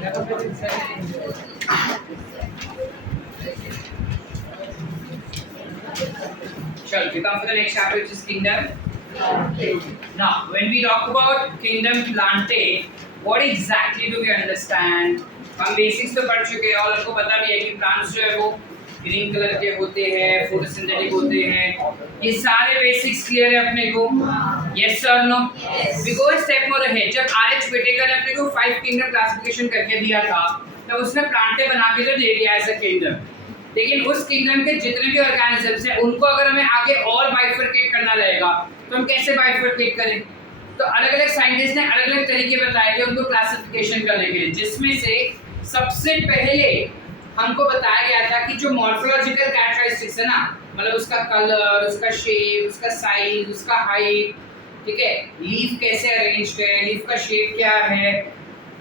Shall we come to the next chapter, which is kingdom? Now, when we talk about kingdom Plantae, what exactly do we understand? हम basics तो पढ़ चुके हैं और आपको पता भी है कि प्लांट्स जो है वो ग्रीन कलर के होते हैं, फोटोसिंथेटिक होते हैं। ये सारे बेसिक्स क्लियर है अपने को? यस और no? We go step more ahead. जब आरएच विटेकर ने अपने को 5 किंगडम क्लासिफिकेशन करके दिया था, तब उसने प्लांटे बना के जो दे दिया एज अ किंगडम। लेकिन उस किंगडम के जितने भी ऑर्गेनिजम्स हैं, उनको अगर हमें आगे और बाइफरकेट करना रहेगा, तो हम कैसे बाइफरकेट करें? तो अलग अलग साइंटिस्ट ने अलग अलग तरीके बताए थे उनको क्लासिफिकेशन करने के लिए, जिसमें से सबसे पहले हमको बताया गया था कि जो मॉर्फोलॉजिकल कैरेक्टरिस्टिक्स है ना, मतलब उसका कलर, उसका शेप, उसका साइज, उसका हाइट, ठीक है, लीफ कैसे अरेंज्ड है, लीफ का शेप क्या है,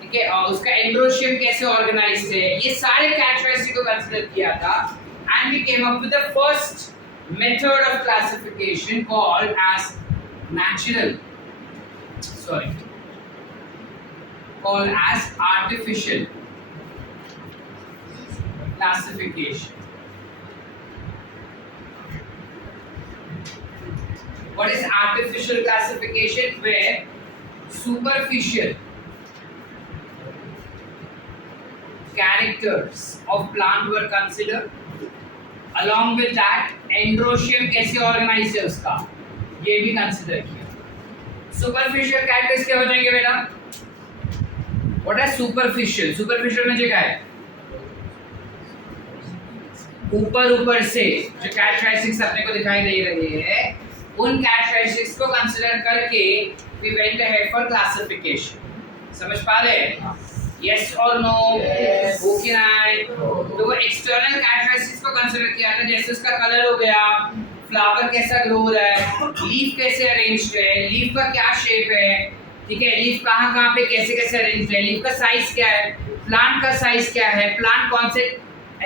ठीक है, और उसका एंड्रोशियम कैसे ऑर्गेनाइज्ड है, ये सारे कैरेक्टरिस्टिक को कंसीडर किया था। And we came up with the first method of classification called as artificial classification. What is artificial classification? Where superficial characters of plant were considered, along with that androecium कैसे organise है उसका, ये भी consider किया। Superficial characters क्या हो जाएंगे बेटा? What is superficial? सुपरफिशियल में क्या है? ऊपर ऊपर से जो कैरेक्टरिस्टिक्स अपने को दिखाई दे रहे हैं, उन कैरेक्टरिस्टिक्स को कंसीडर करके we went ahead for classification. समझ पा रहे हैं? यस और नो? Okay right. तो वो एक्सटर्नल कैरेक्टरिस्टिक्स को कंसीडर किया था, जैसे उसका कलर हो गया, फ्लावर कैसा ग्रो हो रहा है, लीफ कैसे अरेंज्ड है, लीफ का क्या शेप है, ठीक है, लीफ कहाँ पे कैसे कैसे अरेंज्ड है, लीफ का साइज क्या है, प्लांट का साइज क्या है, प्लांट कौन से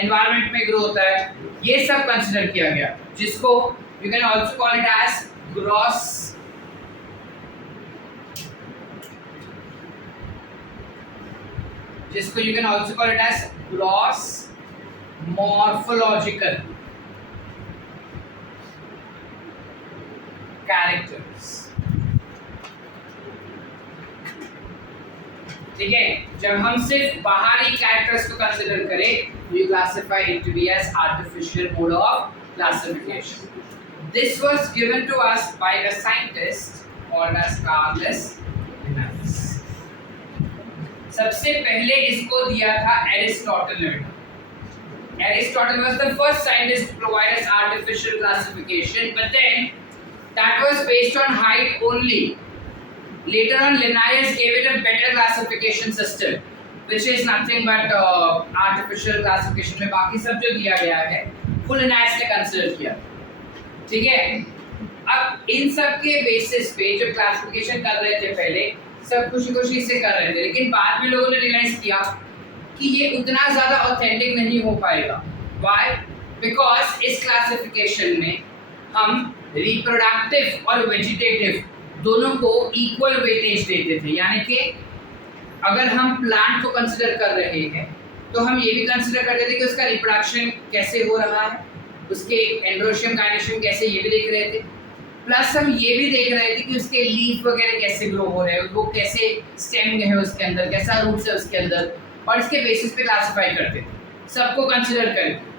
एनवायरनमेंट में ग्रो होता है, ये सब कंसीडर किया गया, जिसको you can also call it as gross morphological characters। ठीक है, जब हम सिर्फ बाहरी कैरेक्टर्स को कंसीडर करें, we classify it to be as artificial mode of classification. This was given to us by a scientist called as Carolus Linnaeus। सबसे पहले इसको दिया था एरिस्टोटल ने। Aristotle was the first scientist to provide us artificial classification, but then that was based on height only. Later on, Linnaeus gave it a better classification system, which is nothing but artificial classification में बाकी सब जो दिया गया है वो Linnaeus ने consider किया। ठीक है, अब इन सब के बेसिस पे जो क्लासिफिकेशन कर रहे थे पहले, सब खुशी से कर रहे थे, लेकिन बाद में लोगों ने रियलाइज किया कि ये उतना ज़्यादा ऑथेंटिक नहीं हो पाएगा। Why? Because इस क्लासिफिकेशन में हम रिप्रोडक्टिव और वेजिटेटिव दोनों को इक्वल वेटेज देते थे, यानी कि अगर हम प्लांट को कंसिडर कर रहे हैं तो हम ये भी कंसिडर करते थे कि उसका रिप्रोडक्शन कैसे हो रहा है, उसके एंड्रोशियम गायनेशियम कैसे, ये भी देख रहे थे, प्लस हम ये भी देख रहे थे कि उसके लीफ वगैरह कैसे ग्रो हो रहे हैं, वो कैसे स्टेम है उसके अंदर, कैसा रूट्स है उसके अंदर, और इसके बेसिस पे क्लासिफाई करते थे, सबको कंसिडर करके।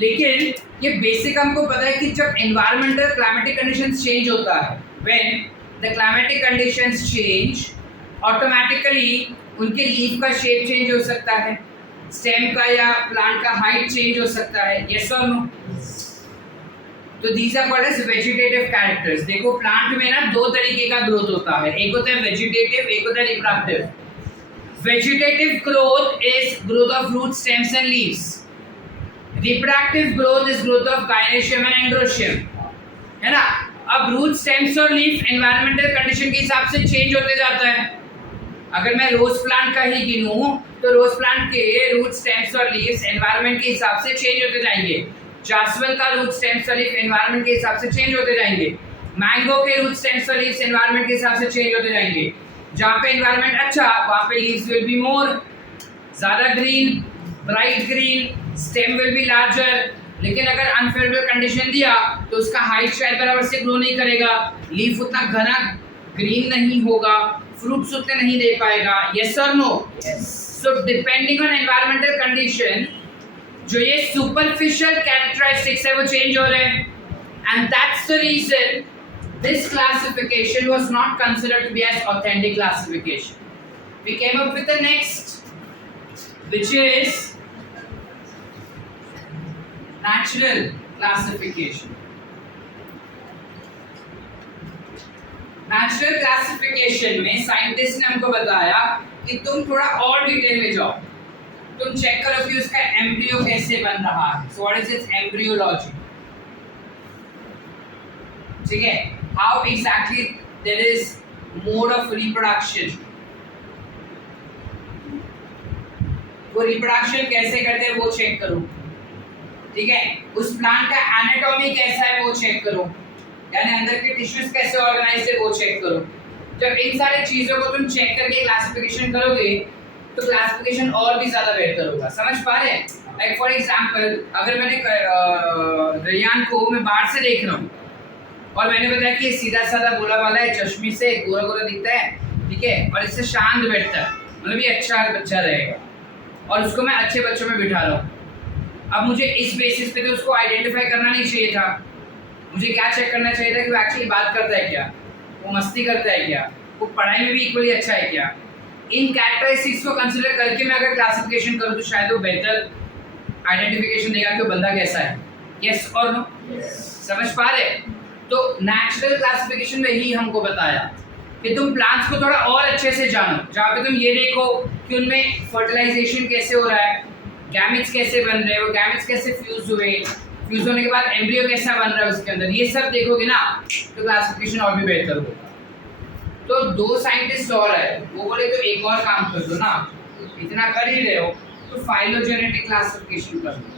लेकिन ये बेसिक हमको पता है कि जब एनवायरमेंटल क्लाइमेटिक कंडीशंस चेंज होता है, when the climatic conditions change, automatically उनके लीफ का शेप चेंज हो सकता है, स्टेम का या प्लांट का हाइट चेंज हो सकता है। यस और नो? तो these are called as vegetative characters. देखो, प्लांट में ना दो तरीके का ग्रोथ होता है, एक होता है वेजिटेटिव, एक होता है reproductive. Vegetative growth is growth of roots, stems and leaves. Reproductive growth is growth of gynoecium and androecium, है ना? अब रूट, स्टेम्स और लीफ एनवायरमेंटल कंडीशन के हिसाब से चेंज होते जाता है। अगर मैं रोज प्लांट का ही गिनूं तो रोज प्लांट के रूट, स्टेम्स और लीव्स एनवायरमेंट के हिसाब से चेंज होते जाएंगे। जासवल का रूट, स्टेम्स और लीफ एनवायरमेंट के हिसाब से चेंज होते जाएंगे। मैंगो के रूट, स्टेम्स और लीव्स एनवायरमेंट के हिसाब से चेंज होते जाएंगे। जहाँ पे एनवायरनमेंट अच्छा वहाँ पे लीव्स विल बी मोर, ज़्यादा green, bright green, stem will be larger. लेकिन अगर अनफेवरेबल कंडीशन दिया तो उसका हाइट शायद बराबर से ग्रो नहीं करेगा, लीफ उतना घना ग्रीन नहीं होगा, फ्रूट्स उतने नहीं दे पाएगा। यस और no? So depending on environmental condition जो ये सुपरफिशियल कैरेक्टरिस्टिक्स है वो चेंज हो रहे हैं, and that's the reason this classification was not considered to be as authentic classification. We came up with the next, which is natural classification. Natural classification में scientist ने हमको बताया कि तुम थोड़ा और डिटेल में जाओ, तुम चेक करो कि उसका एम्ब्रियो कैसे बन रहा है. So what is its embryology? ठीक है, how exactly there is mode of reproduction, वो रिप्रोडक्शन कैसे करते हैं वो चेक करो. ठीक है, उस प्लांट का एनाटॉमी कैसा है वो चेक करो, यानी अंदर के टिश्यूज कैसे ऑर्गेनाइज्ड है वो चेक करो. जब इन सारी चीजों को तुम चेक करके क्लासिफिकेशन करोगे तो क्लासिफिकेशन और भी ज्यादा बेहतर होगा. समझ पा रहे हैं? लाइक फॉर एग्जांपल, अगर मैंने रेयान को मैं बाहर से देख रहा हूँ और मैंने बताया कि ये सीधा साधा गोला वाला है, चश्मे से गोरा गोरा दिखता है, ठीक है, और इससे शांत बैठता है, मतलब ये अच्छा बच्चा रहेगा, और उसको मैं अच्छे बच्चों में बिठा रहा हूँ. अब मुझे इस बेसिस पे तो उसको आइडेंटिफाई करना नहीं चाहिए था. मुझे क्या चेक करना चाहिए था कि वो एक्चुअली बात करता है क्या, वो मस्ती करता है क्या, वो पढ़ाई में भी इक्वली अच्छा है क्या. इन कैरेक्टरिस्टिक्स को कंसिडर करके मैं अगर क्लासिफिकेशन करूँ तो शायद वो बेहतर आइडेंटिफिकेशन देगा कि वो बंदा कैसा है. यस और नो? समझ पा रहे? तो नेचुरल क्लासिफिकेशन में ही हमको बताया कि तुम प्लांट्स को थोड़ा और अच्छे से जानो, जहाँ पे तुम ये देखो कि उनमें फर्टिलाइजेशन कैसे हो रहा है, गैमेट्स कैसे बन रहे हैं, वो गैमेट्स कैसे फ्यूज हुए, फ्यूज होने के बाद एम्ब्रियो कैसा बन रहा है उसके अंदर, ये सब देखोगे ना तो क्लासिफिकेशन और भी बेहतर होगा. तो दो साइंटिस्ट और है, वो बोले तो एक और काम कर दो ना, इतना कर ही रहे हो तो फाइलोजेनेटिक क्लासिफिकेशन कर दो.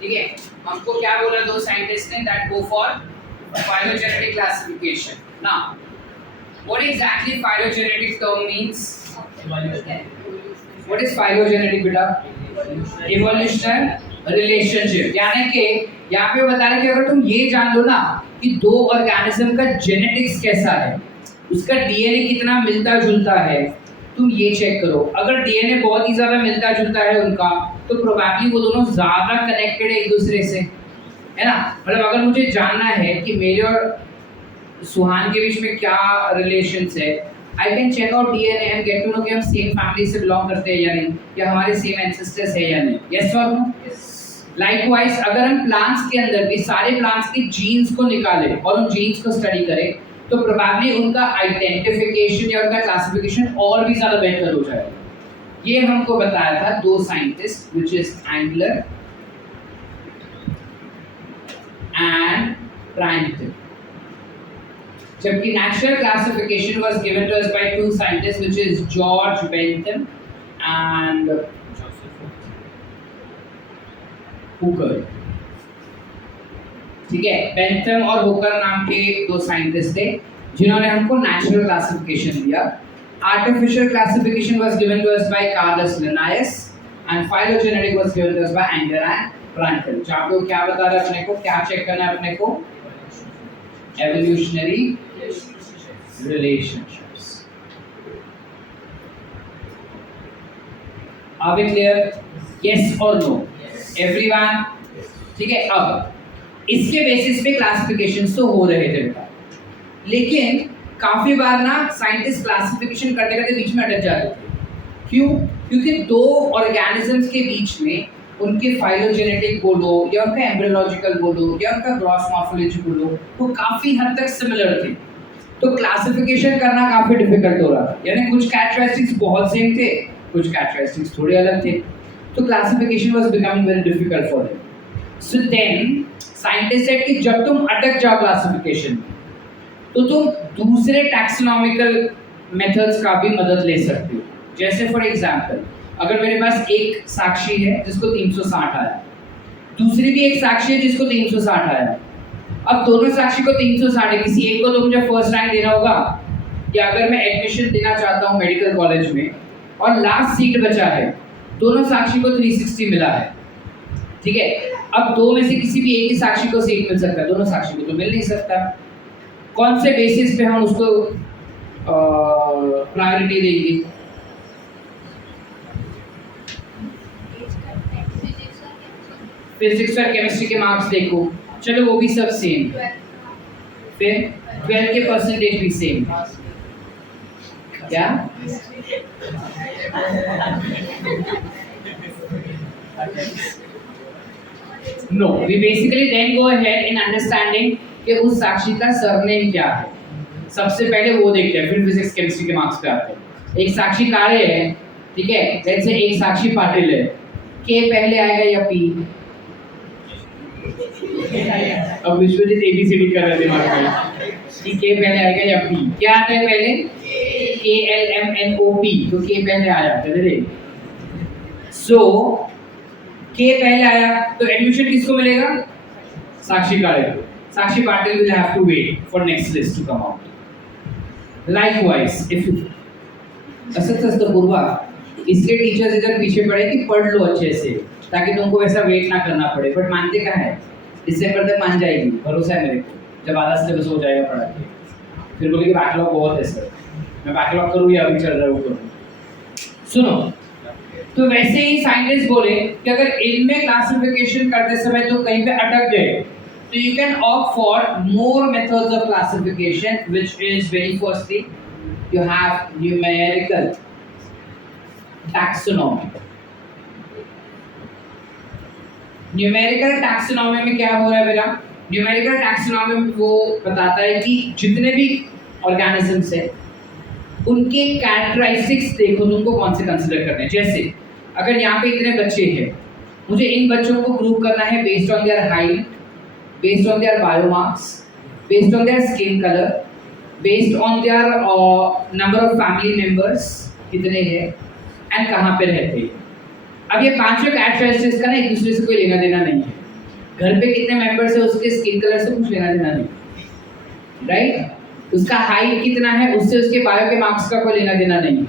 ठीक है, हमको क्या बोला दो साइंटिस्ट ने, that go for phylogenetic classification. Now, what exactly phylogenetic term means? What is phylogenetic बेटा? Evolutionary relationship. यानी कि यहाँ पे बता रहे कि अगर तुम ये जान लो ना कि दो ऑर्गेनिज्म का जेनेटिक्स कैसा है, उसका डीएनए कितना मिलता जुलता है, तुम ये चेक करो. अगर डीएनए बहुत ही ज़्यादा मिलता जुलता है उनका तो प्रोबेबली वो दोनों ज़्यादा कनेक्टेड है एक दूसरे से, है ना. मतलब अगर मुझे जानना है कि मेरे और सुहान के बीच में क्या रिलेशंस है, I can check out DNA and get to know कि हम सेम फैमिली से बिलोंग करते हैं या नहीं, या हमारे सेम एंसेस्टर्स है या नहीं. यस और नो? लाइकवाइज अगर हम प्लांट्स के अंदर भी सारे प्लांट्स के जीन्स को निकालें और उन जीन्स को स्टडी करें तो प्रोबेबली उनका आइडेंटिफिकेशन या उनका क्लासिफिकेशन और भी ज़्यादा बेहतर हो जाएगा. ये हमको बताया था दो scientist, which is Engler and Prantl. जबकि natural classification was given to us by two scientist, which is George Bentham and Hooker. ठीक है, बेंथम और हुकर नाम के दो साइंटिस्ट थे जिन्होंने हमको नेचुरल क्लासिफिकेशन दिया. Artificial classification was given to us by Carlos Linnaeus and phylogenetic was given to us by Engler and Prandtl. जहाँ पे वो क्या बता रहे हैं अपने को, क्या चेक करना है अपने को? Evolutionary relationships. Are we clear? Yes or no? Everyone? ठीक है, अब इसके बेसिस पे क्लासिफिकेशंस तो हो रहे थे बेटा, लेकिन काफी बार ना साइंटिस्ट क्लासिफिकेशन करते करते बीच में अटक जाते थे. क्यों? क्योंकि दो ऑर्गेनिजम्स के बीच में उनके फाइलोजेनेटिक बोलो या उनका एम्ब्रियोलॉजिकल बोलो या उनका ग्रॉस मॉर्फोलॉजी बोलो, वो काफी हद तक सिमिलर थे. तो क्लासिफिकेशन करना काफी डिफिकल्ट हो रहा था, यानी कुछ कैरेक्टरिस्टिक्स बहुत सेम थे, कुछ कैरेक्टरिस्टिक्स थोड़े अलग थे. तो classification was becoming very difficult for them. So then scientist said कि जब तुम अटक जाओ क्लासिफिकेशन तो तुम दूसरे टैक्सोनॉमिकल मेथड्स का भी मदद ले सकते हो. जैसे फॉर एग्जांपल, अगर मेरे पास एक साक्षी है जिसको 360 आया, दूसरी भी एक साक्षी है जिसको 360 आया। अब दोनों साक्षी को 360 है, किसी एक को तो मुझे फर्स्ट रैंक देना होगा, या अगर मैं एडमिशन देना चाहता हूँ मेडिकल कॉलेज में और लास्ट सीट बचा है, दोनों साक्षी को 360 मिला है, ठीक है। अब दो में से किसी भी एक ही साक्षी को सीट मिल सकता है, दोनों साक्षी को तो मिल नहीं सकता। कौन से बेसिस पे हम उसको प्रायोरिटी देंगे? फिजिक्स और केमिस्ट्री के मार्क्स देखो, चलो वो भी सब सेम, फिर 12 के परसेंटेज भी सेम, क्या? No, we basically then go ahead in understanding कि उस साक्षी का सरनेम क्या है। सबसे पहले वो देखते हैं, फिर फिजिक्स केमिस्ट्री के मार्क्स पे आते हैं। एक साक्षी काले है, ठीक है, जैसे एक साक्षी पाटिल है, के पहले आएगा या पी? अब विश्वजीत एबीसीडी कर रहे दिमाग में कि के पहले आएगा या पी। क्या आता है पहले? K L M N O P, तो के पहले आया, चलिए। सो के पहले आया तो एडमिशन किसको मिलेगा? साक्षी काले को। साक्षी Patil will have to wait for next list to come out. Likewise, if you असत पूर्वा, इसलिए टीचर्स इधर पीछे पड़े कि पढ़ लो अच्छे से ताकि तुमको वैसा वेट ना करना पड़े। बट मानते क्या है, दिसंबर तक मान जाएगी, भरोसा है मेरे को। जब आधा सिलेबस हो जाएगा पढ़ा के, फिर बोलेगी बैकलॉग बहुत है सर, मैं बैकलॉग करूँ या अभी चल रहा हूँ करूँ। सुनो, तो वैसे ही साइंटिस्ट बोले कि अगर इनमें क्लासिफिकेशन करते समय तो कहीं पे अटक गए, तो you can opt for more methods of classification, which is very firstly you have numerical taxonomy. Numerical taxonomy में क्या हो रहा है बेटा? न्यूमेरिकल टैक्सोनॉमी में वो बताता है कि जितने भी ऑर्गेनिजम्स है उनके कैरेक्टरिस्टिक्स देखो तुमको कौन से कंसीडर करने हैं। जैसे अगर यहाँ पे इतने बच्चे हैं, मुझे इन बच्चों को ग्रुप करना है based on their height, based on their biomarks, based on their skin color, based on their number of family members कितने हैं and कहाँ पे रहते हैं। अब ये पांचों कैरेक्टरिस्टिक्स का ना एक दूसरे से कोई लेना देना नहीं है। घर पे कितने मेंबर्स है उसके स्किन कलर से कुछ लेना देना नहीं, राइट? उसका हाइट कितना है उससे उसके बायो के मार्क्स का कोई लेना देना नहीं है।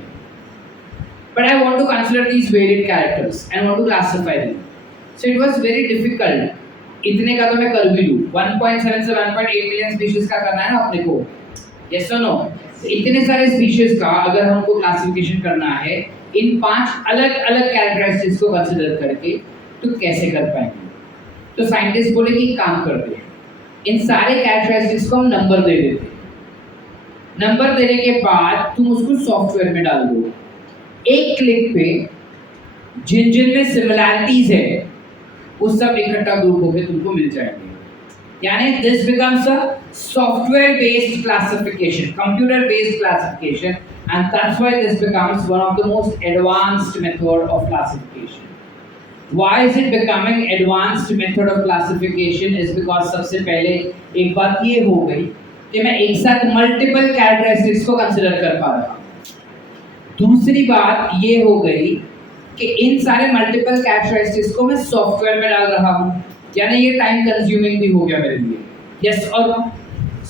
But I want to consider these varied characters and want to classify them. So it was very difficult. इतने का तो मैं कर भी लूँ, 1.7 से 1.8 मिलियन स्पीशीज का करना है ना अपने को, यस और नो? इतने सारे स्पीशीज का अगर हमको क्लासिफिकेशन करना है इन 5 अलग अलग कैरेक्टरिस्टिक्स को कंसीडर करके, तो कैसे कर पाएंगे? तो साइंटिस्ट बोले कि काम करते हैं, इन सारे कैरेक्टरिस्टिक्स को हम नंबर दे देते हैं। नंबर देने के बाद तुम उसको सॉफ्टवेयर में डाल दो। एक क्लिक पे जिन जिन में सिमिलैरिटीज है वो सब इकट्ठा ग्रुप होकर तुमको मिल जाएंगे। यानी this becomes a software based classification, computer based classification, and that's why this becomes one of the most advanced method of classification. Why is it becoming advanced method of classification? Is because सबसे पहले एक बात ये हो गई कि मैं एक साथ मल्टीपल कैरेक्टरिस्टिक्स को कंसीडर कर पा रहा हूँ। दूसरी बात ये हो गई कि इन सारे मल्टीपल कैरेक्टरिस्टिक्स को मैं सॉफ्टवेयर में डाल रहा हूँ, यानी ये टाइम कंज्यूमिंग भी हो गया मेरे लिए, यस और no?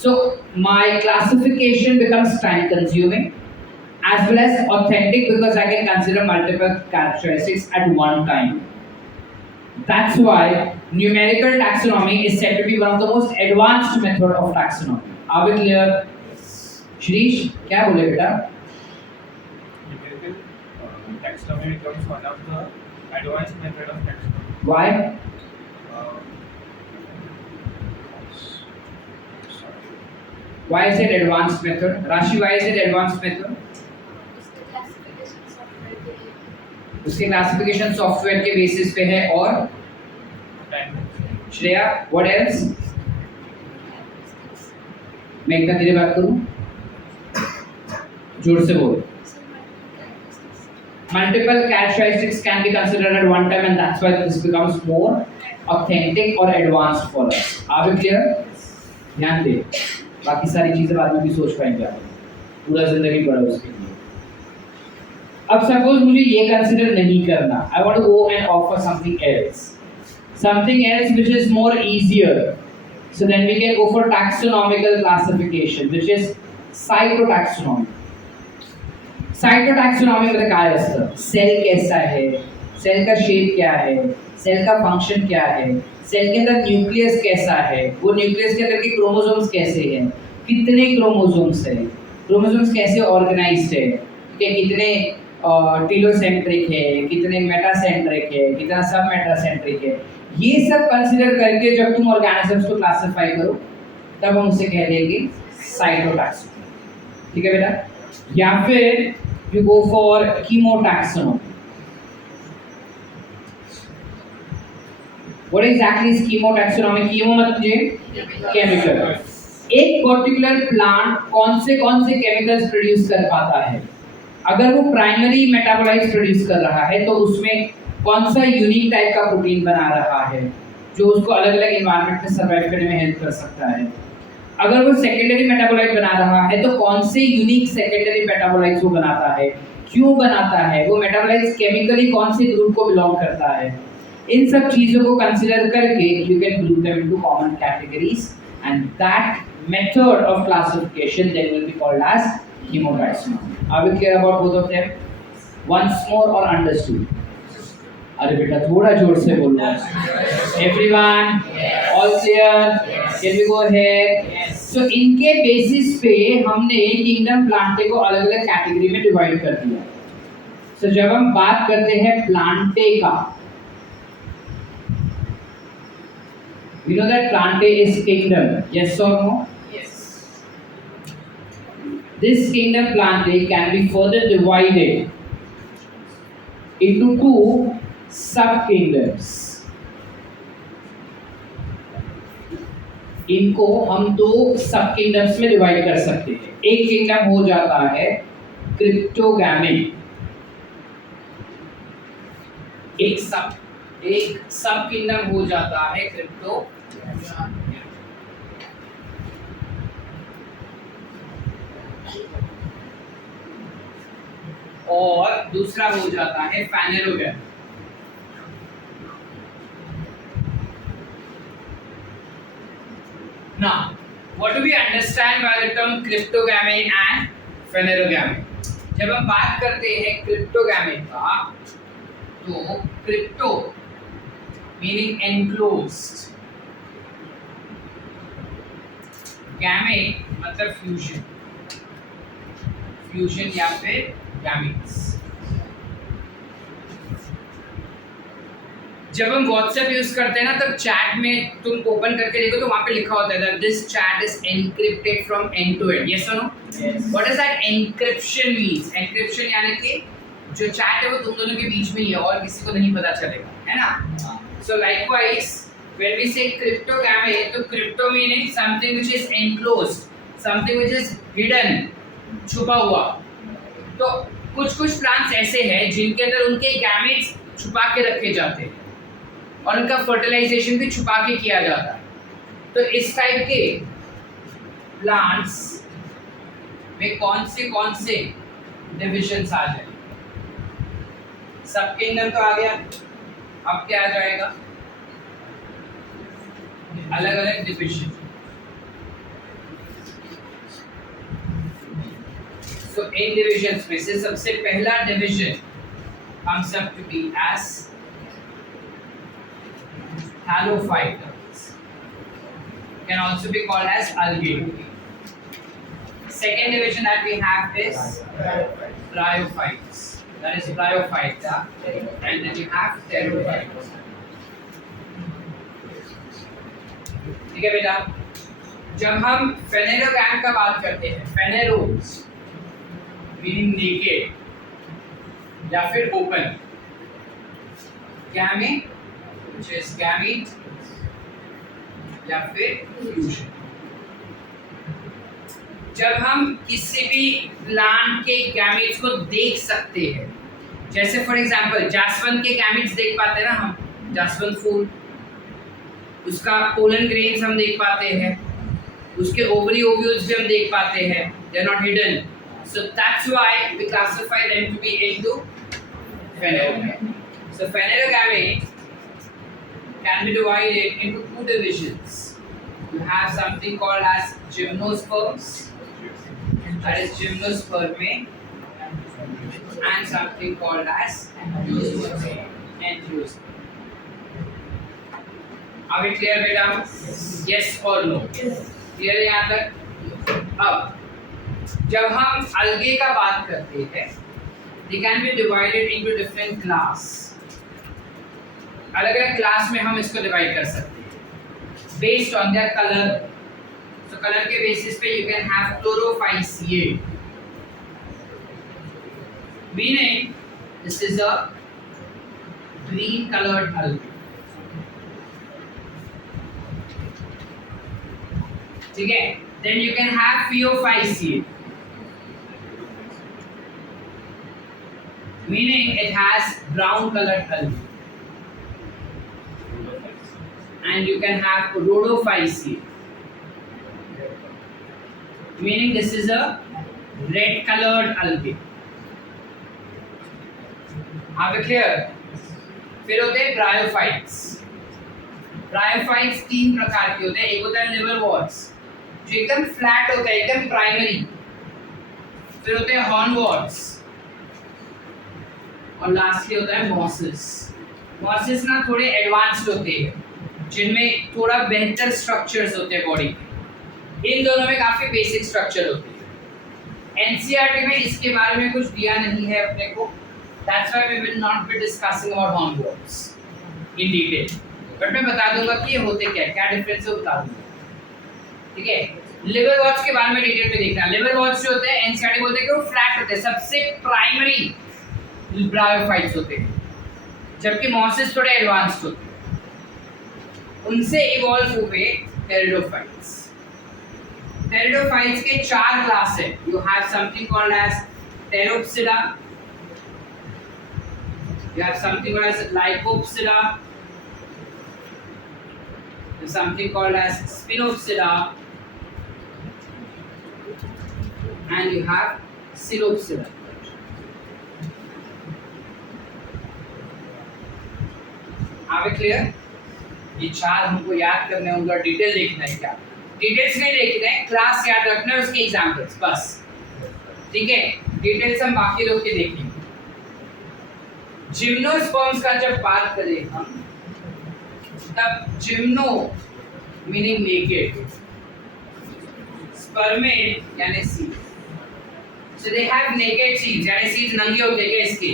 So my classification becomes time consuming as well as authentic because I can consider multiple characteristics at one time. That's why numerical taxonomy is said to be one of the most advanced method of taxonomy. Are we clear? Shirish, क्या बोले बेटा? Taxonomy becomes one of the advanced method of taxonomy. Why? Why is it advanced method? Rashi, why is it advanced method? उसके classification software के basis पे है। और Shreya, what else? मैं इतना धीरे बात करूं, जोर से बोल। Multiple characteristics can be considered at one time, and that's why this becomes more authentic or advanced for us. Are we clear? ध्यान दे, बाकी सारी चीजें बाद में भी सोच पाएंगे आप, पूरा जिंदगी पड़ा उसके लिए। अब सपोज मुझे ये कंसिडर नहीं करना, I want to go and offer something else. something else which is more easier. So then we can go for taxonomical classification, which is cytotaxonomy. Cytotaxonomy मतलब काय असतं? सेल कैसा है, सेल का शेप क्या है, सेल का फंक्शन क्या है, सेल के अंदर न्यूक्लियस कैसा है, वो न्यूक्लियस के अंदर के क्रोमोसोम्स कैसे हैं, कितने क्रोमोसोम्स हैं, क्रोमोसोम्स कैसे ऑर्गेनाइज्ड है, कि कितने टीलोसेंट्रिक है, कितने मेटासेंट्रिक है, कितना सब मेटासेंट्रिक है, ये सब कंसीडर करके जब तुम ऑर्गेनिजम्स को क्लासिफाई करो तब हम उसे कह देंगे साइटोटैक्सोनॉमी। ठीक है बेटा? या फिर you go for chemotaxonomy. What exactly is chemotaxonomy? Chemo मतलब केमिकल। एक पर्टिकुलर प्लांट कौन से केमिकल्स प्रोड्यूस कर पाता है, अगर वो प्राइमरी मेटाबोलाइट्स प्रोड्यूस कर रहा है तो उसमें कौन सा यूनिक टाइप का प्रोटीन बना रहा है जो उसको अलग अलग एनवायरनमेंट में सर्वाइव करने में हेल्प कर सकता है। अगर वो सेकेंडरी मेटाबोलाइट बना रहा है तो कौन से यूनिक सेकेंडरी मेटाबोलाइट्स वो बनाता है, क्यों बनाता है, वो मेटाबोलाइट्स केमिकली कौन से ग्रुप को बिलोंग करता है। इन सब चीजों को कंसीडर करके you can group them into common categories and that method of classification then will be called as chemotaxonomy. Are we clear about both of them? Once more or understood? अरे बेटा थोड़ा जोर से बोलो। Everyone, all clear? Can we go ahead? So इनके basis पे हमने kingdom Plantae को अलग अलग कैटेगरी में डिवाइड कर दिया। So जब हम बात करते हैं प्लांटे का, we know that plante is kingdom. Yes or no? Yes. This kingdom plante can be further divided into two sub-kingdoms. इनको हम दो सब-किंगडम्स में डिवाइड कर सकते हैं। एक किंगडम हो जाता है क्रिप्टोगैमी, एक सब किंगडम हो जाता है क्रिप्टो, और दूसरा हो जाता है फैनेरोगैमी। Now, what do we understand by the term cryptogamy and phanerogamy? जब हम बात करते हैं क्रिप्टोगैमी का, तो क्रिप्टो मीनिंग एनक्लोज्ड, गैमे मतलब फ्यूजन, फ्यूजन या फिर गैमीट्स। जब हम व्हाट्सएप यूज करते हैं ना, तब चैट में तुम ओपन करके देखो तो वहां पे लिखा होता है this chat is encrypted from end to end. Yes और no? What is that encryption means? Encryption यानी कि जो चैट है वो तुम दोनों के बीच में ही है और किसी को नहीं पता चलेगा, है ना? सो लाइकवाइज व्हेन वी से क्रिप्टोगैमी, तो crypto meaning something which is enclosed, something which is hidden, छुपा हुआ। तो कुछ प्लांट्स ऐसे हैं जिनके अंदर उनके गैमेट्स छुपा के रखे जाते हैं और उनका फर्टिलाइजेशन भी छुपा के किया जाता है। तो इस टाइप के प्लांट्स में कौन से डिविजन्स आ जाए? सब किंगडम तो आ गया, अब क्या आ जाएगा? अलग अलग डिविजन। तो इन डिविजन्स में से सबसे पहला division comes up to be as halophytes, can also be called as algae. Second division that we have is bryophytes, that is bryophyta, and then you have pterophytes. ठीक है बेटा? जब हम फेनेरोगैम का बात करते हैं, फेनेरो मीनिंग नेकेड या फिर ओपन, गैमे which is gamete या फिर फ्यूजन। जब हम किसी भी प्लांट के गैमेट्स को देख सकते हैं, जैसे फॉर एग्जांपल जासवंत के गैमेट्स देख पाते हैं ना हम, जासवंत फूल, उसका पोलन ग्रेन्स हम देख पाते हैं, उसके ओवरी ओव्यूल्स भी हम देख पाते हैं, they are not hidden. So that's why we classify them to be into phanerogamy. So phanerogamy can be divided into two divisions. You have something called as gymnosperms, that is gymnospermae, and something called as angiosperm. Are we clear बेटा? Yes or no? Clear है यहाँ तक? अब जब हम algae का बात करते हैं, they can be divided into different class. अलग-अलग क्लास में हम इसको डिवाइड कर सकते हैं based on their color. So color के basis पे you can have chlorophyceae, meaning this is a green colored algae. ठीक है? Then you can have phaeophyceae, meaning it has brown colored algae. And you can have rhodophyceae, meaning this is a red colored algae. Are we clear? फिर होते हैं bryophytes. Bryophytes तीन प्रकार के होते हैं. एक होता है liverworts, जो एकदम फ्लैट होता है, एकदम प्राइमरी. फिर होते हैं hornworts, और लास्टली होता है mosses. Mosses ना थोड़े एडवांस्ड होते हैं, जिनमें थोड़ा बेहतर स्ट्रक्चर्स होते हैं बॉडी के. इन दोनों में काफी बेसिक स्ट्रक्चर होते हैं. एनसीईआरटी में इसके बारे में कुछ दिया नहीं है अपने को. That's why we will not be discussing about hornworts in detail. But मैं बता दूंगा कि ये होते क्या डिफरेंस है, बता दूंगा. ठीक है? लिवरवर्ट्स के बारे में डिटेल में देखना. लिवरवर्ट्स जो होते हैं एनसीईआरटी बोलते हैं कि वो फ्लैट होते हैं, सबसे प्राइमरी ब्रायोफाइट्स होते हैं, जबकि मॉसेस थोड़े एडवांस्ड होते हैं. उनसे इवॉल्व हुए टेरिडोफाइट्स. टेरिडोफाइट्स के चार क्लास है. You have something called as Pteropsida, you have something called as Lycopsida, you have something called as Spinopsida, and you have Psilopsida. Are we clear? ये चार हमको याद करने हैं, उनका डिटेल देखना है. क्या डिटेल्स नहीं देखना है, क्लास याद रखना है, उसके एग्जाम्पल्स बस. ठीक है? डिटेल्स हम बाकी लोग के देखेंगे. जिम्नोस्पर्म्स का जब बात करें हम, तब जिम्नो मीनिंग नेकेड, स्पर्मे यानी seed. So they have naked seeds, यानी सीड्स नंगे होते हैं इसके.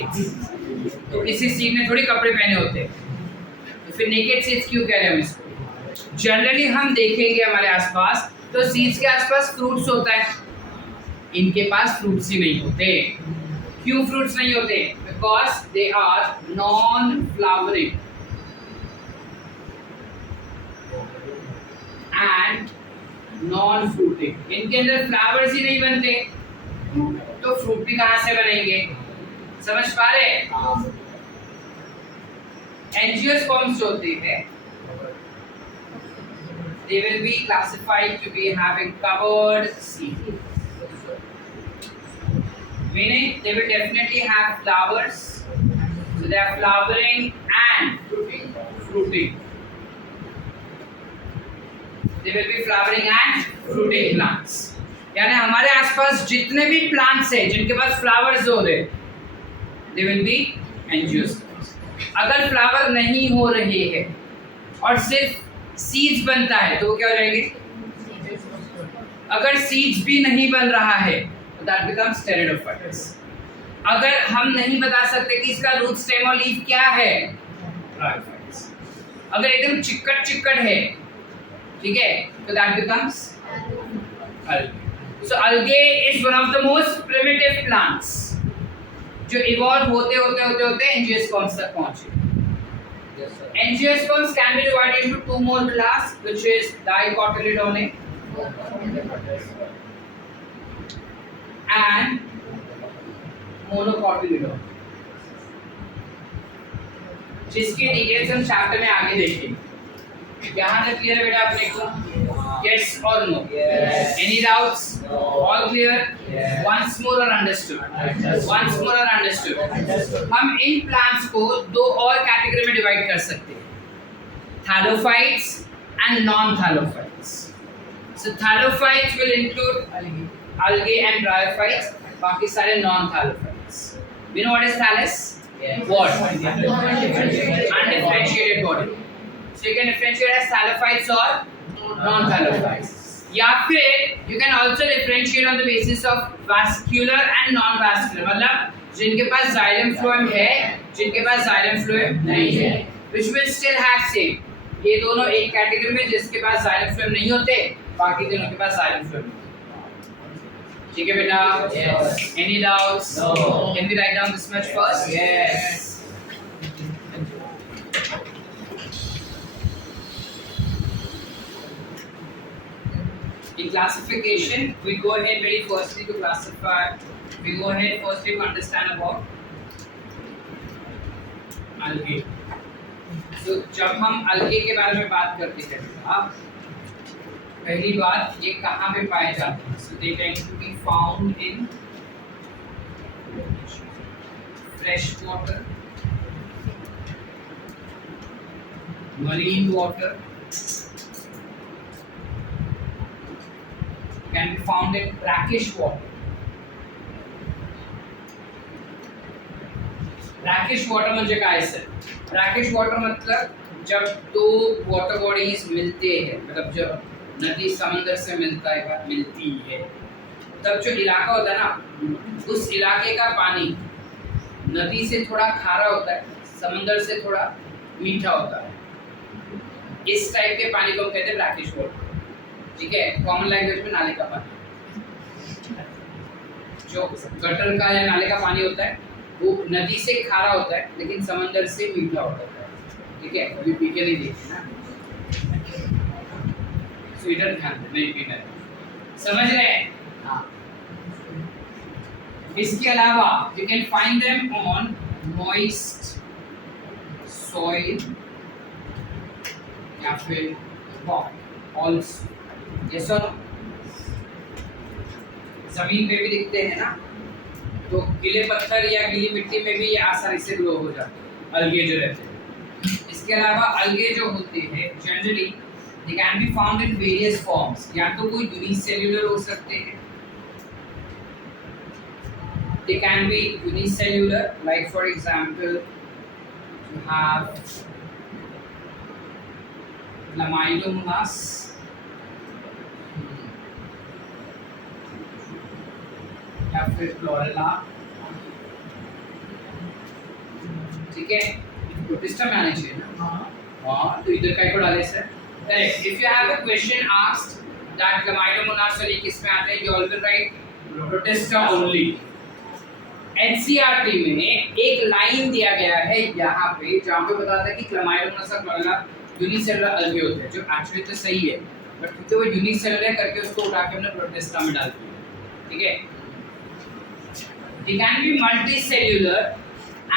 तो किसी सीड ने थोड़ी कपड़े पहने होते हैं, तो फिर नेकेड सीड्स क्यों कह रहे हैं हम इसको? जनरली हम देखेंगे हमारे आसपास तो सीड्स के आसपास फ्रूट्स होता है, इनके पास फ्रूट्स ही नहीं होते. क्यों फ्रूट्स नहीं होते? Because they are non-flowering and non-fruiting. इनके अंदर फ्लावर्स ही नहीं बनते, तो फ्रूट भी कहाँ से बनेंगे? समझ पा रहे? एंजियोस्पर्म्स होते हैं, they will be classified to be having covered seed, meaning they will definitely have flowers. So they are flowering and fruiting. They will be flowering and fruiting plants. यानी हमारे आसपास जितने भी प्लांट्स हैं जिनके पास फ्लावर्स हो रहे, they will be angiosperms. अगर फ्लावर नहीं हो रहे हैं और सिर्फ सीड्स बनता है तो वो क्या हो जाएंगे? अगर सीड्स भी नहीं बन रहा है that becomes pteridophytes. अगर हम नहीं बता सकते कि इसका रूट, स्टेम और लीफ क्या है, bryophytes. अगर एकदम चिकट है, ठीक है, तो that becomes algae. So algae is one of the most primitive plants जो इवॉल्व होते एंजियोस्पर्म्स तक पहुंचे. Angiosperms can be divided into two more class, which is Dicotyledone and Monocotyledone, जिसके डिटेल्स हम चैप्टर में आगे देखेंगे. यहाँ तक क्लियर है बेटा अपने को? Yes or no? Yes. Any doubts? No. All clear? Yes. Once more or understood? Once more or understood? हम इन प्लांट्स को दो और कैटेगरी में डिवाइड कर सकते हैं. thallophytes and non-thallophytes. So thallophytes will include algae and bryophytes. बाकी सारे non-thallophytes. You know what is thallus? Yes. What? Undifferentiated body. So you can differentiate as thallophytes or non-thallophytes. या फिर you can also differentiate on the basis of vascular and non-vascular. मतलब जिनके पास xylem phloem है, जिनके पास xylem phloem नहीं है, which will still have same. ये दोनों एक कैटेगरी में जिसके पास xylem phloem नहीं होते, बाकी दोनों के पास xylem phloem. ठीक है बेटा? Yes. Any doubts? No. Can we write down this much first? Yes. In classification, we go ahead very firstly to classify. We go ahead firstly to understand about algae. So जब हम algae के बारे में बात करते हैं अब पहली बात ये कहाँ पे पाए जाते हैं? So they tend to be found in fresh water, marine water. Can be found in brackish water. Brackish water म्हणजे काय सर? Brackish water मतलब जब दो water bodies मिलते हैं, मतलब जब नदी समंदर से मिलती है, तब जो इलाका होता है ना, उस इलाके का पानी नदी से थोड़ा खारा होता है, समंदर से थोड़ा मीठा होता है. इस टाइप के पानी को हम कहते हैं brackish water. ठीक है, कॉमन लैंग्वेज में नाले का पानी. जो गटर का या नाले का पानी होता है वो नदी से खारा होता है लेकिन समंदर से मीठा होता है. ठीक है, कभी पी के नहीं देखे ना, सो इधर ध्यान नहीं पीना है. समझ रहे हैं? हाँ. इसके अलावा you can find them on moist soil या फिर रॉक ऑल्सो. यस और जमीन पे भी दिखते हैं ना, तो गीले पत्थर या गीली मिट्टी में भी ये आसानी से ग्रो हो जाते हैं अलगे जो रहते हैं. इसके अलावा अलगे जो होते हैं generally they can be found in various forms. या तो कोई यूनिसेल्युलर हो सकते हैं, they can be unicellular like for example you have Chlamydomonas, या फिर क्लोरेला. ठीक है, प्रोटिस्टा में आने चाहिए ना. हाँ, तो इधर का को डाले sir. Correct. If you have a question asked that Chlamydomonas और ये किस में आते हैं, you always right protista only. NCERT में एक लाइन दिया गया है यहाँ पे जहाँ पे बताता है कि Chlamydomonas और क्लोरेला यूनिसेलुलर अलगे होते हैं, जो एक्चुअली तो सही है, बट क्योंकि वो यूनिसेलुलर करके उसको उठा के हमने प्रोटिस्टा में डाल दिया. ठीक है. They can be multicellular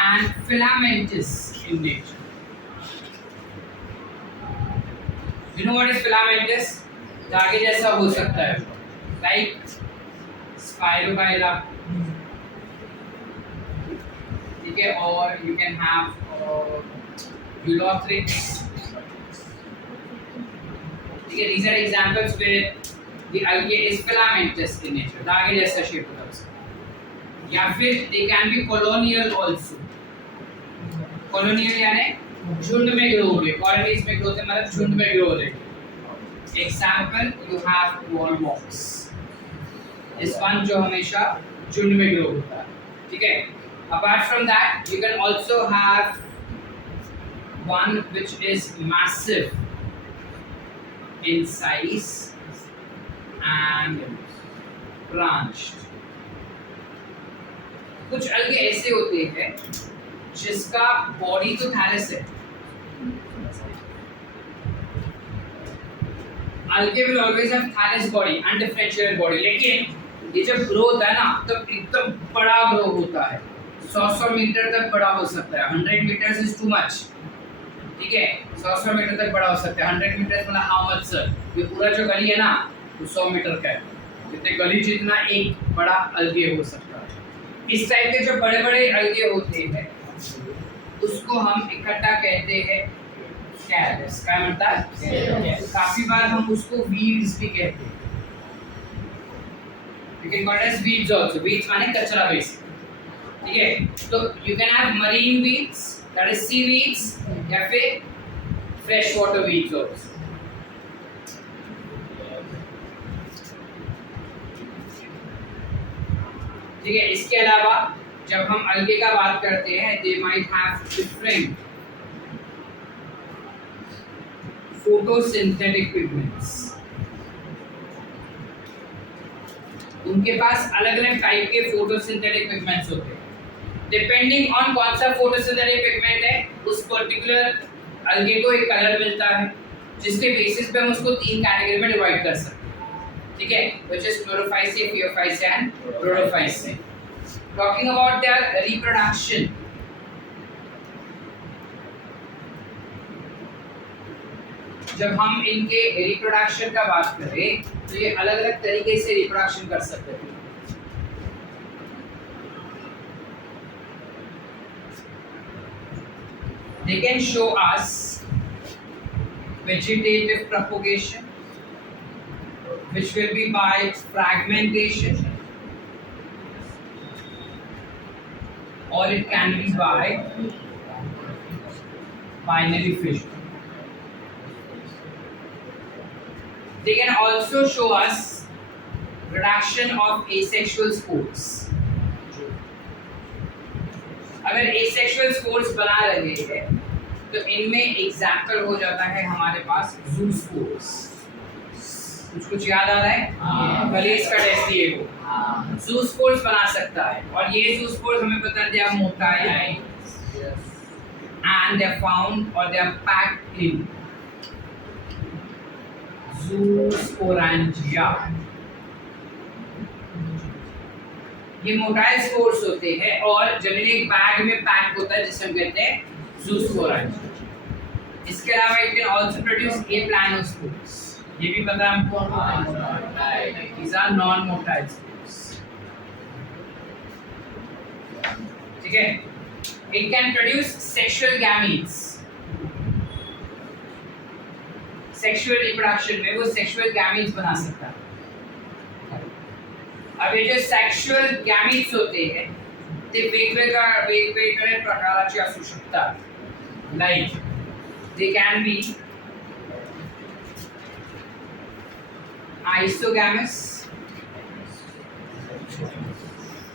and filamentous in nature. You know what is filamentous? धागे जैसा हो सकता है, like Spirogyra. ठीक है, और you can have Ulothrix. ठीक है, these are examples where the algae is filamentous in nature. धागे जैसा shape होता है उसका. या फिर they can be colonial also. colonial यानी झुंड में ग्रो होंगे. colonies में ग्रो होते मतलब झुंड में ग्रो होते. example you have wallbox. इस वन जो हमेशा झुंड में ग्रो होता है. ठीक है. apart from that you can also have one which is massive in size and branched. कुछ अलगे ऐसे होते हैं जिसका बॉडी तो थैलस है. Algae will always have thallus body, undifferentiated body. लेकिन ये जब ग्रो होता है ना तब एकदम बड़ा ग्रो होता है. 100 मीटर तक बड़ा हो सकता है. 100 मीटर्स इज टू मच. ठीक है, 100 मीटर तक बड़ा हो सकता है. 100 मीटर्स मतलब हाउ मच सर? ये पूरा जो गली है ना वो 100 मीटर का है. इतने गली जितना एक बड़ा अलगे हो सकता है. इस टाइप के जो बड़े बड़े अलगे होते हैं उसको हम इकट्ठा कहते हैं स्कैब्स, क्या मतलब काफी बार हम उसको वीड्स भी कहते हैं। You can call it as weeds also. Weeds माने कचरा बेसिक, ठीक है। तो you can have marine weeds, that is seaweeds, या फिर fresh water weeds also. ठीक है। इसके अलावा जब हम अलगे का बात करते हैं, they might have different photosynthetic pigments. उनके पास अलग अलग टाइप के फोटोसिंथेटिक पिगमेंट्स होते हैं। डिपेंडिंग ऑन कौन सा फोटोसिंथेटिक पिगमेंट है, उस पर्टिकुलर अलगे को एक कलर मिलता है, जिसके बेसिस पे हम उसको 3 कैटेगरी में डिवाइड कर सकते हैं, ठीक है, which is Chlorophyceae, Phaeophyceae and Rhodophyceae. Talking about their reproduction, जब हम इनके रिप्रोडक्शन का बात करें तो ये अलग अलग तरीके से रिप्रोडक्शन कर सकते हैं। They can show us vegetative propagation, which will be by fragmentation, or it can be by binary fission. They can also show us reduction of asexual spores. अगर asexual spores बना रहे हैं तो इनमें एग्जाम्पल हो जाता है हमारे पास zoospores। कुछ याद आ रहा है? कलेस का टेस्ट दिए को zoospores बना सकता है, और ये zoospores हमें पता है they are motile and they are found or they are packed in zoosporangia। ये मोटाइल स्पोर्स होते हैं और जनरली एक बैग में पैक होता है, जिसे हम कहते हैं zoosporangia। इसके अलावा it can also produce aplanospores, ये भी पता है हमको, these are non motile spores, ठीक है। It can produce sexual gametes, sexual reproduction में वो सेक्सुअल गैमीट्स बना सकता है। अब ये जो सेक्सुअल गैमीट्स होते हैं ते वेगवेगळे प्रकाराची असू शकतात, like they can be isogamous,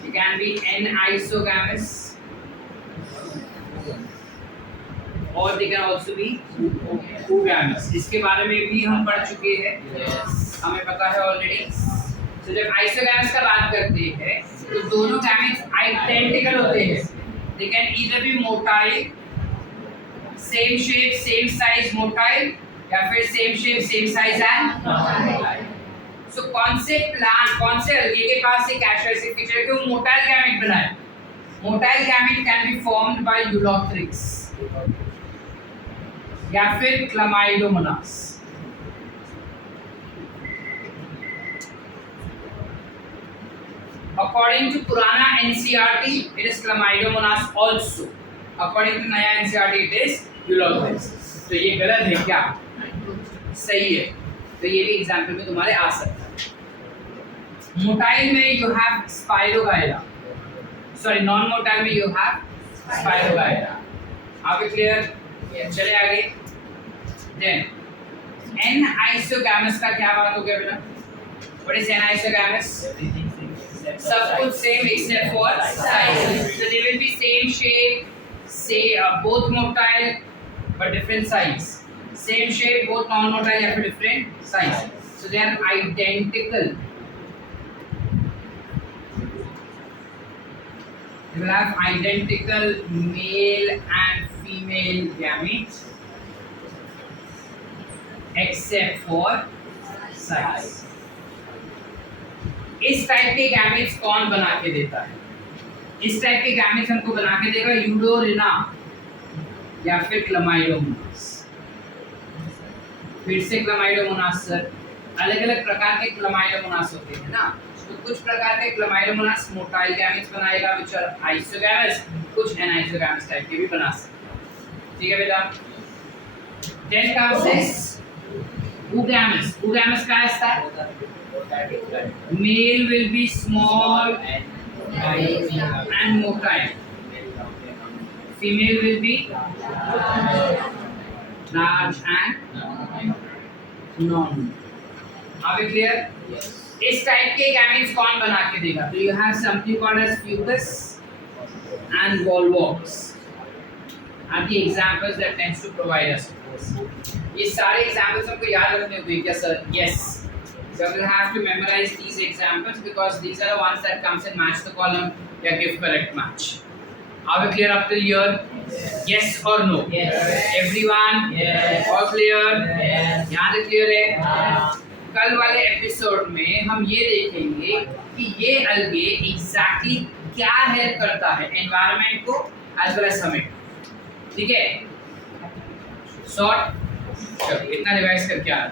they can be anisogamous, और they can also be oogamous। इसके बारे में भी हम पढ़ चुके हैं, हमें पता है ऑलरेडी। तो जब आइसोगैमस का बात करते हैं तो दोनों गैमेट्स आइडेंटिकल होते हैं। they can either be motile, same shape same size motile, या फिर same shape same size and non-motile। so कौन से प्लांट, कौन से अलगे के पास एक कैरेक्टरिस्टिक फीचर है कि वो मोटाइल गैमेट बनाए। Motile gamete can be formed by Ulothrix या फिर क्लामाइडोमोनास। According to पुराना NCERT, it is Chlamydomonas also. According to नया NCERT, it is Eulothrix। तो ये गलत है क्या? सही है। तो ये भी एग्जाम्पल में तुम्हारे आ सकता है। मोटाइल में you have Spirogyra, sorry non motile में you have Spirogyra। आप क्लियर? चले आगे। Then N-isogamous का क्या बात हो गया बेटा? What is N-isogamous? सब कुछ same except for size. So they will be same shape, say both motile but different size. Same shape, both non-motile या फिर different size. So they are identical. They will have identical male and female gametes except for size। इस type के gametes कौन बना के देता है? इस टाइप के गैमेट्स हमको बना के देगा यूडोरिना या फिर क्लामाइडोमोनास। फिर से क्लामाइडोमोनास सर, अलग अलग प्रकार के क्लामाइडोमोनास होते हैं ना, तो कुछ प्रकार के क्लामाइडोमोनास मोटाइल गैमेट्स बनाएगा विच आर आइसोगैमस, कुछ एनाइसोगैमस टाइप के भी बना सकते हैं। ठीक है बेटा। Then comes this oogamous. Oogamous क्या है? Male will be small and motile. Female will be large and normal. Are we clear? Yes. इस टाइप के gametes कौन बना के देगा? तो you have something called as fucus and volvox are the examples that tends to provide us with this. ये सारे examples हमको याद रखने होंगे क्या sir? Yes. So we'll have to memorize these examples because these are the ones that comes and match the column या give correct match. Are we clear up till here? Yes or no? Yes. Everyone? Yes. All clear? Yes. यहाँ तक clear है? हाँ. कल वाले episode में हम ये देखेंगे कि ये अलगे एग्जैक्टली क्या हेल्प करता है एनवायरनमेंट को एज वेल एज हमें. ठीक है, शॉर्ट इतना रिवाइज करके आ रहा